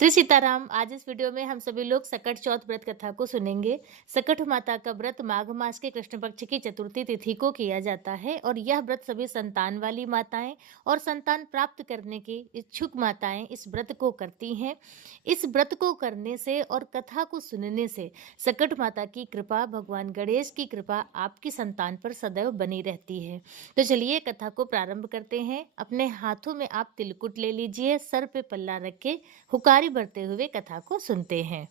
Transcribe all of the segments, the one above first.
श्री सीताराम। आज इस वीडियो में हम सभी लोग सकट चौथ व्रत कथा को सुनेंगे। सकट माता का व्रत माघ मास के कृष्ण पक्ष की चतुर्थी तिथि को किया जाता है और यह व्रत सभी संतान वाली माताएं और संतान प्राप्त करने की इच्छुक माताएं इस व्रत को करती हैं। इस व्रत को करने से और कथा को सुनने से सकट माता की कृपा, भगवान गणेश की कृपा आपकी संतान पर सदैव बनी रहती है। तो चलिए कथा को प्रारंभ करते हैं। अपने हाथों में आप तिलकुट ले लीजिए, सर पे पल्ला रख के हुकारी भरते हुए कथा को सुनते हैं।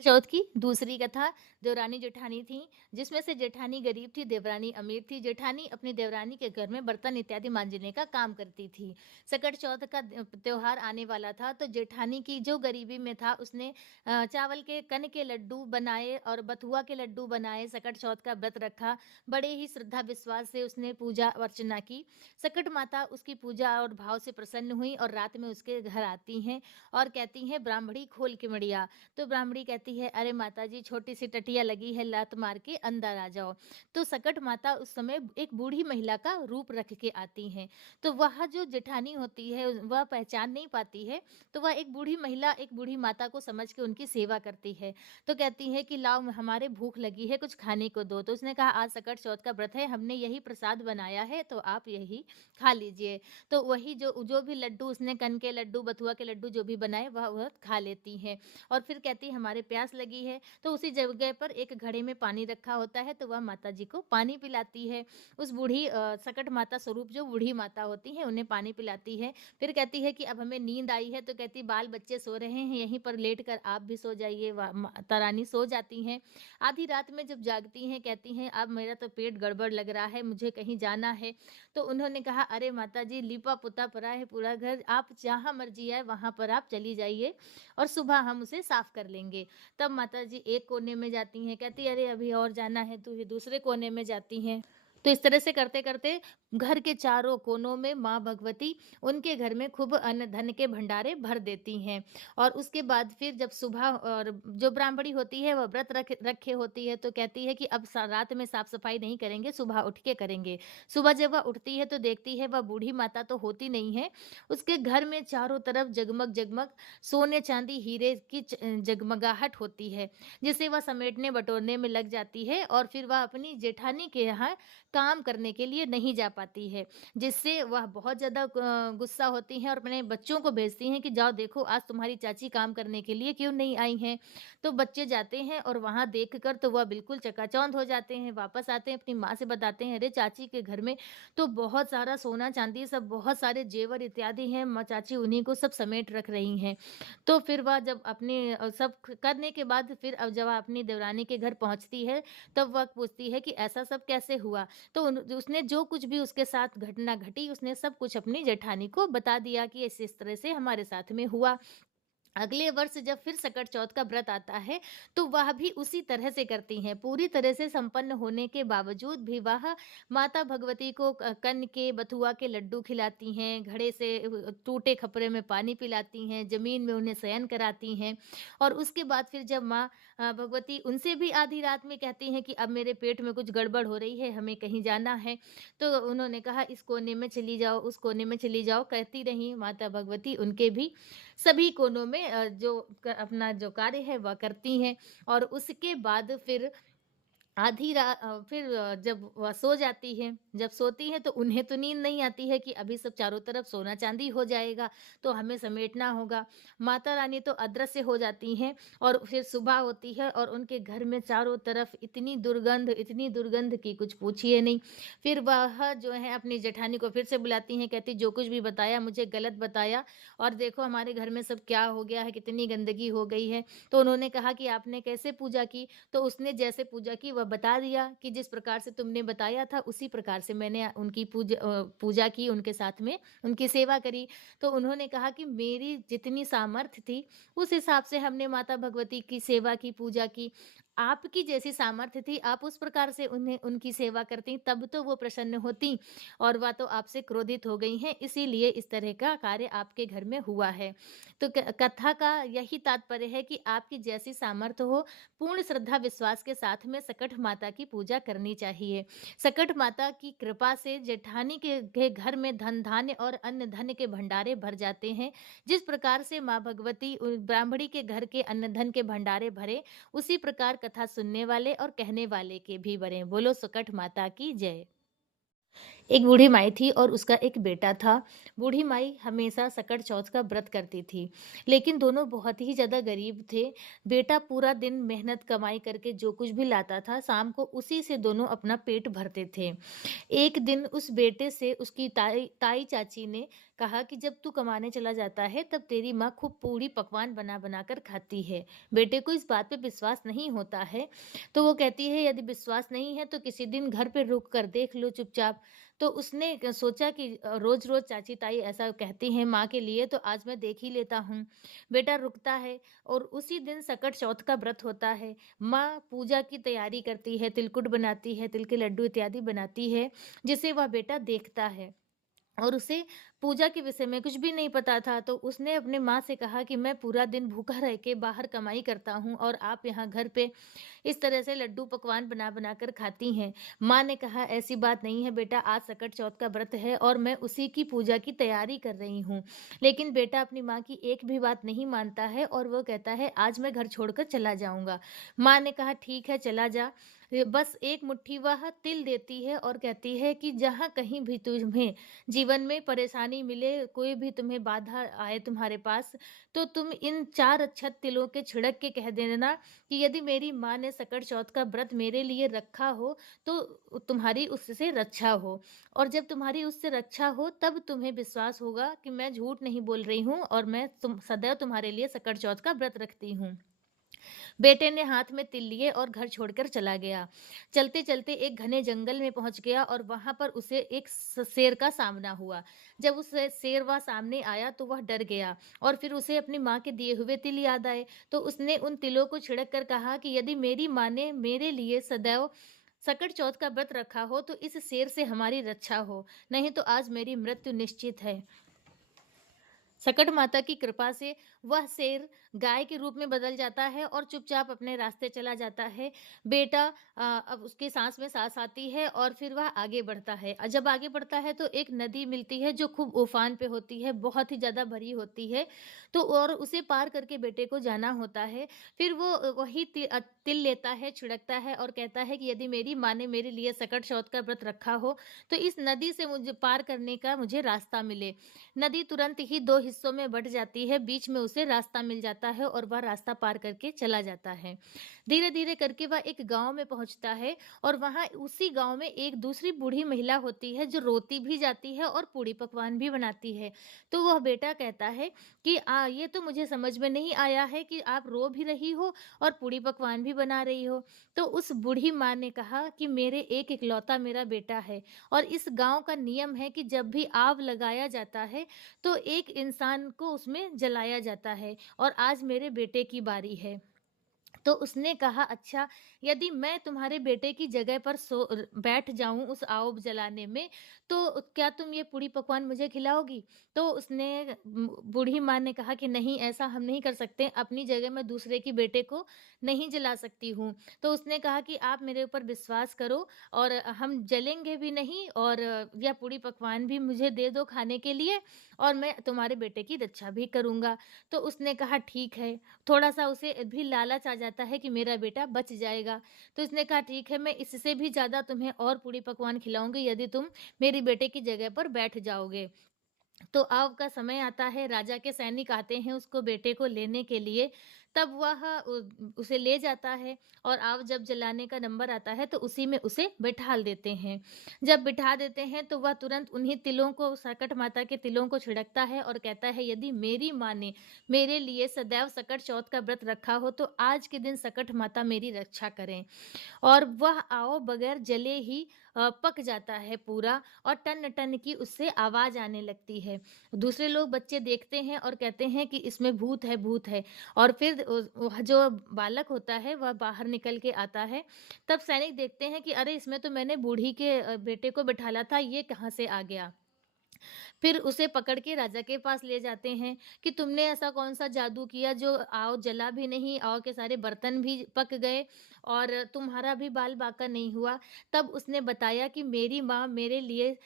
चौथ की दूसरी कथा देवरानी जेठानी थी, जिसमें से जेठानी गरीब थी, देवरानी अमीर थी। जेठानी अपनी देवरानी के घर में बर्तन इत्यादि मांजने का काम करती थी। सकट चौथ का त्योहार आने वाला था, तो जेठानी की जो गरीबी में था उसने चावल के कन के लड्डू बनाए और बथुआ के लड्डू बनाए। सकट चौथ का व्रत रखा, बड़े ही श्रद्धा विश्वास से उसने पूजा अर्चना की। सकट माता उसकी पूजा और भाव से प्रसन्न हुई और रात में उसके घर आती हैं और कहती हैं, ब्राह्मणी खोल के मड़िया। तो ब्राह्मणी कहती है, अरे माता जी, छोटी सी टटिया लगी है, लात मार के अंदर आ जाओ। तो सकट माता उस समय एक बूढ़ी महिला का रूप रख के आती हैं। तो वह जो जेठानी होती है वह पहचान नहीं पाती है, तो वह एक बूढ़ी महिला, एक बूढ़ी माता को समझ के उनकी सेवा करती है। तो कहती है कि लाओ, हमारे भूख लगी है, कुछ खाने को दो। तो उसने कहा, आज सकट चौथ का व्रत है, हमने यही प्रसाद बनाया है, तो आप यही खा लीजिए। तो वही जो जो भी लड्डू उसने, कन के लड्डू, बथुआ के लड्डू जो भी बनाए, वह खा लेती है। और फिर कहती है, हमारे प्यास लगी है। तो उसी जगह पर एक घड़े में पानी रखा होता है, तो वह माता जी को पानी पिलाती है। उस बूढ़ी सकट माता स्वरूप जो बूढ़ी माता होती है, उन्हें पानी पिलाती है। फिर कहती है कि अब हमें नींद आई है। तो कहती, बाल बच्चे सो रहे हैं, यहीं पर लेट कर आप भी सो जाइए। माता रानी सो जाती हैं। आधी रात में जब जागती हैं, कहती हैं, अब मेरा तो पेट गड़बड़ लग रहा है, मुझे कहीं जाना है। तो उन्होंने कहा, अरे माता जी, लिपा पुता पड़ा है पूरा घर, आप जहाँ मर्जी आए वहां पर आप चली जाइए और सुबह हम उसे साफ कर लेंगे। तब माता जी एक कोने में जाती हैं, कहती, अरे अभी और जाना है, तो ये दूसरे कोने में जाती हैं। तो इस तरह से करते करते घर के चारों कोनों में माँ भगवती उनके घर में खूब अन्न धन के भंडारे भर देती हैं। और उसके बाद फिर जब सुबह, और जो ब्राह्मणी होती है वह व्रत रखे होती है, तो कहती है कि अब रात में साफ सफाई नहीं करेंगे, सुबह उठ के करेंगे। सुबह जब वह उठती है तो देखती है वह बूढ़ी माता तो होती नहीं है। उसके घर में चारों तरफ जगमग जगमग सोने चांदी हीरे की जगमगाहट होती है, जिसे वह समेटने बटोरने में लग जाती है। और फिर वह अपनी जेठानी के यहाँ काम करने के लिए नहीं जा पाती है, जिससे वह बहुत ज़्यादा गुस्सा होती हैं और अपने बच्चों को भेजती हैं कि जाओ देखो, आज तुम्हारी चाची काम करने के लिए क्यों नहीं आई हैं। तो बच्चे जाते हैं और वहाँ देख कर तो वह बिल्कुल चकाचौंध हो जाते हैं। वापस आते हैं, अपनी माँ से बताते हैं, अरे चाची के घर में तो बहुत सारा सोना चांदी, सब बहुत सारे जेवर इत्यादि हैं, चाची उन्हीं को सब समेट रख रही हैं। तो फिर वह जब अपने सब करने के बाद फिर अब जब वह अपनी देवरानी के घर पहुंचती है, तब वह पूछती है कि ऐसा सब कैसे हुआ। तो उसने जो कुछ भी उसके साथ घटना घटी, उसने सब कुछ अपनी जेठानी को बता दिया कि इस तरह से हमारे साथ में हुआ। अगले वर्ष जब फिर सकट चौथ का व्रत आता है, तो वह भी उसी तरह से करती हैं। पूरी तरह से संपन्न होने के बावजूद भी वह माता भगवती को कन के, बथुआ के लड्डू खिलाती हैं, घड़े से टूटे खपरे में पानी पिलाती हैं, जमीन में उन्हें शयन कराती हैं। और उसके बाद फिर जब माँ भगवती उनसे भी आधी रात में कहती हैं कि अब मेरे पेट में कुछ गड़बड़ हो रही है, हमें कहीं जाना है। तो उन्होंने कहा, इस कोने में चली जाओ, उस कोने में चली जाओ, कहती रही माता भगवती। उनके भी सभी कोनों में जो अपना जो कार्य है वह करती हैं। और उसके बाद फिर फिर जब वह सो जाती है, जब सोती है तो उन्हें तो नींद नहीं आती है कि अभी सब चारों तरफ सोना चांदी हो जाएगा, तो हमें समेटना होगा। माता रानी तो अदृश्य हो जाती हैं और फिर सुबह होती है और उनके घर में चारों तरफ इतनी दुर्गंध की कुछ पूछिए नहीं। फिर वह जो है अपनी जेठानी को फिर से बुलाती हैं, कहती, जो कुछ भी बताया मुझे गलत बताया, और देखो हमारे घर में सब क्या हो गया है, कितनी गंदगी हो गई है। तो उन्होंने कहा कि आपने कैसे पूजा की। तो उसने जैसे पूजा की वह बता दिया कि जिस प्रकार से तुमने बताया था उसी प्रकार से मैंने उनकी पूजा की, उनके साथ में उनकी सेवा करी। तो उन्होंने कहा कि मेरी जितनी सामर्थ्य थी उस हिसाब से हमने माता भगवती की सेवा की, पूजा की। आपकी जैसी सामर्थ्य थी, आप उस प्रकार से उन्हें उनकी सेवा करतीं, तब तो वो प्रसन्न होतीं और वह तो आपसे क्रोधित हो गई हैं, इसीलिए इस तरह का कार्य आपके घर में हुआ है। तो क कथा का यही तात्पर्य है कि आपकी जैसी सामर्थ्य हो, पूर्ण श्रद्धा विश्वास के साथ में सकट माता की पूजा करनी चाहिए। सकट माता की कृपा से जेठानी के घर में धन-धान्य और अन्न-धन के भंडारे भर जाते हैं। जिस प्रकार से माँ भगवती ब्राह्मणी के घर के अन्न-धन के भंडारे भरे, उसी प्रकार कथा सुनने वाले और कहने वाले के भी भरें। बोलो सकट माता की जय। एक बूढ़ी माई थी और उसका एक बेटा था। बूढ़ी माई हमेशा सकट चौथ का व्रत करती थी, लेकिन दोनों बहुत ही ज़्यादा गरीब थे। बेटा पूरा दिन मेहनत कमाई करके जो कुछ भी लाता था, शाम को उसी से दोनों अपना पेट भरते थे। एक दिन उस बेटे से उसकी ताई ताई चाची ने कहा कि जब तू कमाने चला जाता है, तब तेरी माँ खूब पूड़ी पकवान बना-बना कर खाती है। बेटे को इस बात पे विश्वास नहीं होता है, तो वो कहती है यदि विश्वास नहीं है तो किसी दिन घर पे रुक कर देख लो चुपचाप। तो उसने सोचा कि रोज़-रोज़ चाची ताई ऐसा कहती हैं माँ के लिए, तो आज मैं देख ही लेता हूँ। बेटा रुकता है और उसी दिन सकट चौथ का व्रत होता है। माँ पूजा की तैयारी करती है, तिलकुट बनाती है, तिल के लड्डू इत्यादि बनाती है, जिसे वह बेटा देखता है। और उसे पूजा के विषय में कुछ भी नहीं पता था, तो उसने अपने माँ से कहा कि मैं पूरा दिन भूखा रह के बाहर कमाई करता हूँ और आप यहाँ घर पे इस तरह से लड्डू पकवान बना-बना कर खाती हैं। माँ ने कहा ऐसी बात नहीं है बेटा, आज सकट चौथ का व्रत है और मैं उसी की पूजा की तैयारी कर रही हूँ। लेकिन बेटा अपनी माँ की एक भी बात नहीं मानता है और वो कहता है आज मैं घर छोड़कर चला जाऊँगा। माँ ने कहा ठीक है चला जा। बस एक मुट्ठी वह तिल देती है और कहती है कि जहाँ कहीं भी तुम्हें जीवन में परेशानी मिले, कोई भी तुम्हें बाधा आए तुम्हारे पास, तो तुम इन 4 अक्षत तिलों के छिड़क के कह देना कि यदि मेरी माँ ने सकट चौथ का व्रत मेरे लिए रखा हो, तो तुम्हारी उससे रक्षा हो। और जब तुम्हारी उससे रक्षा हो, तब तुम्हें विश्वास होगा कि मैं झूठ नहीं बोल रही हूँ और मैं सदैव तुम्हारे लिए सकट चौथ का व्रत रखती हूँ। बेटे ने हाथ में तिल लिए और घर छोड़कर चला गया। चलते-चलते एक घने जंगल में पहुँच गया और वहाँ पर उसे एक शेर का सामना हुआ। जब उस शेर वह सामने आया तो वह डर गया और फिर उसे अपनी माँ के दिए हुए तिल याद आए। तो उसने उन तिलों को छिड़क कर कहा कि यदि मेरी माँ ने मेरे लिए सदैव सकट चौथ का व्रत रखा हो तो इस शेर से हमारी रक्षा हो, नहीं तो आज मेरी मृत्यु निश्चित है। सकट माता की कृपा से वह शेर गाय के रूप में बदल जाता है और चुपचाप अपने रास्ते चला जाता है। बेटा अब उसकी सांस में सांस आती है और फिर वह आगे बढ़ता है। जब आगे बढ़ता है तो एक नदी मिलती है जो खूब उफान पे होती है, बहुत ही ज़्यादा भरी होती है। तो और उसे पार करके बेटे को जाना होता है। फिर वो वही तिल लेता है, छिड़कता है और कहता है कि यदि मेरी माँ ने मेरे लिए सकट चौथ का व्रत रखा हो, तो इस नदी से मुझे पार करने का मुझे रास्ता मिले। नदी तुरंत ही 2 हिस्सों में बँट जाती है, बीच में उसे रास्ता मिल जाता है और वह रास्ता पार करके चला जाता है। धीरे-धीरे करके वह एक गाँव में पहुँचता है और वहाँ उसी गाँव में एक दूसरी बूढ़ी महिला होती है जो रोती भी जाती है और पूड़ी पकवान भी बनाती है। तो वह बेटा कहता है कि ये तो मुझे समझ में नहीं आया है कि आप रो भी रही हो और पूड़ी पकवान भी बना रही हो। तो उस बूढ़ी माँ ने कहा कि मेरे एक इकलौता मेरा बेटा है और इस गाँव का नियम है कि जब भी आग लगाया जाता है, तो एक इंसान को उसमें जलाया जाता है और आज मेरे बेटे की बारी है। तो उसने कहा अच्छा यदि मैं तुम्हारे बेटे की जगह पर बैठ जाऊं उस आग जलाने में तो क्या तुम ये पूड़ी पकवान मुझे खिलाओगी? तो उसने बूढ़ी माँ ने कहा कि नहीं ऐसा हम नहीं कर सकते, अपनी जगह मैं दूसरे की बेटे को नहीं जला सकती हूँ। तो उसने कहा कि आप मेरे ऊपर विश्वास करो और हम जलेंगे भी नहीं और यह पूड़ी पकवान भी मुझे दे दो खाने के लिए और मैं तुम्हारे बेटे की रक्षा भी करूँगा। तो उसने कहा ठीक है। थोड़ा-सा उसे भी लालच आ जाता है कि मेरा बेटा बच जाएगा। तो उसने कहा ठीक है मैं इससे भी ज़्यादा तुम्हें और पूड़ी पकवान खिलाऊँगी यदि तुम मेरी बेटे की जगह पर बैठ जाओगे। तो अब का समय आता है, राजा के सैनिक आते हैं उसको बेटे को लेने के लिए, तब वह उसे ले जाता है और आग जब जलाने का नंबर आता है तो उसी में उसे बिठाल देते हैं। जब बिठा देते हैं तो वह तुरंत उन्हीं तिलों को सकट माता के तिलों को छिड़कता है और कहता है यदि मेरी माँ ने मेरे लिए सदैव सकट चौथ का व्रत रखा हो तो आज के दिन सकट माता मेरी रक्षा करें। और वह आओ बगैर जले ही पक जाता है पूरा और टन-टन की उससे आवाज़ आने लगती है। दूसरे लोग बच्चे देखते हैं और कहते हैं कि इसमें भूत है, भूत है और फिर वह जो बालक होता है वह बाहर निकल के आता है। तब सैनिक देखते हैं कि अरे! इसमें तो मैंने बूढ़ी के बेटे को बिठाला था, ये कहाँ से आ गया? फिर उसे पकड़ के राजा के पास ले जाते हैं कि तुमने ऐसा कौन-सा जादू किया जो आग जला भी नहीं, आग के सारे बर्तन भी पक गए और तुम्हारा भी बाल बांका नहीं हुआ। तब उसने बताया कि मेरी माँ मेरे लिए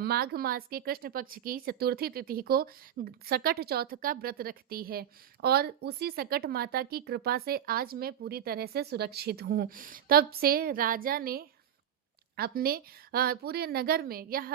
माघ मास के कृष्ण पक्ष की चतुर्थी तिथि को सकट चौथ का व्रत रखती है और उसी सकट माता की कृपा से आज मैं पूरी तरह से सुरक्षित हूँ। तब से राजा ने अपने पूरे नगर में यह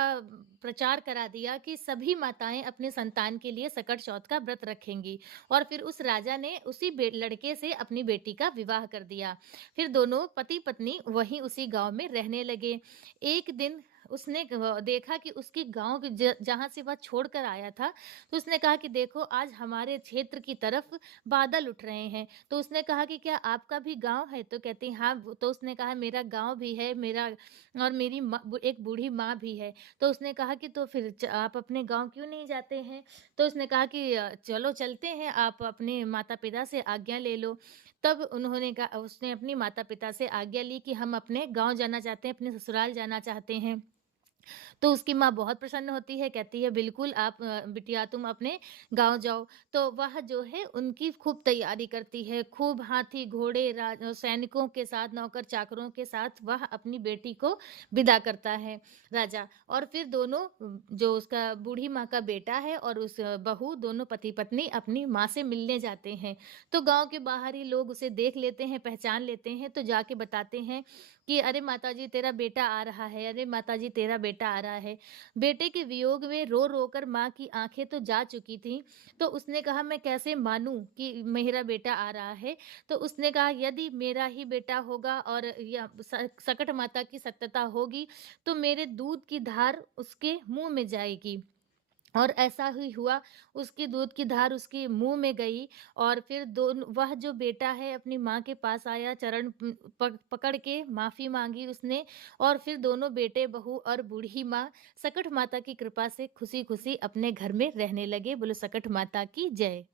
प्रचार करा दिया कि सभी माताएं अपने संतान के लिए सकट चौथ का व्रत रखेंगी और फिर उस राजा ने उसी लड़के से अपनी बेटी का विवाह कर दिया। फिर दोनों पति पत्नी वहीं उसी गांव में रहने लगे। एक दिन उसने देखा कि उसकी गांव के जहां से वह छोड़कर आया था, तो उसने कहा कि देखो आज हमारे क्षेत्र की तरफ बादल उठ रहे हैं। तो उसने कहा कि क्या आपका भी गांव है? तो कहती हाँ। तो उसने कहा मेरा गांव भी है, मेरा और मेरी एक बूढ़ी माँ भी है। तो उसने कहा कि तो फिर आप अपने गाँव क्यों नहीं जाते हैं? तो उसने कहा कि चलो चलते हैं, आप अपने माता-पिता से आज्ञा ले लो। तब उन्होंने कहा उसने अपनी माता-पिता से आज्ञा ली कि हम अपने गाँव जाना चाहते हैं, अपने ससुराल जाना चाहते हैं। तो उसकी माँ बहुत प्रसन्न होती है, कहती है बिल्कुल आप बिटिया तुम अपने गाँव जाओ। तो वह जो है उनकी खूब तैयारी करती है, खूब हाथी घोड़े सैनिकों के साथ, नौकर-चाकरों के साथ वह अपनी बेटी को विदा करता है राजा। और फिर दोनों जो उसका बूढ़ी माँ का बेटा है और उस बहू दोनों पति-पत्नी अपनी माँ से मिलने जाते हैं। तो गाँव के बाहरी लोग उसे देख लेते हैं, पहचान लेते हैं, तो जाके बताते हैं कि अरे माताजी तेरा बेटा आ रहा है, अरे माताजी तेरा बेटा आ रहा है। बेटे के वियोग में रो-रो कर माँ की आँखें तो जा चुकी थीं, तो उसने कहा मैं कैसे मानूँ कि मेरा बेटा आ रहा है? तो उसने कहा यदि मेरा ही बेटा होगा और या सकट माता की सत्यता होगी, तो मेरे दूध की धार उसके मुँह में जाएगी। और ऐसा ही हुआ, उसकी दूध की धार उसके मुँह में गई और फिर वह जो बेटा है अपनी माँ के पास आया, चरण पकड़ के माफ़ी माँगी उसने और फिर दोनों बेटे-बहू और बूढ़ी माँ सकट माता की कृपा से खुशी-खुशी अपने घर में रहने लगे। बोलो सकट माता की जय।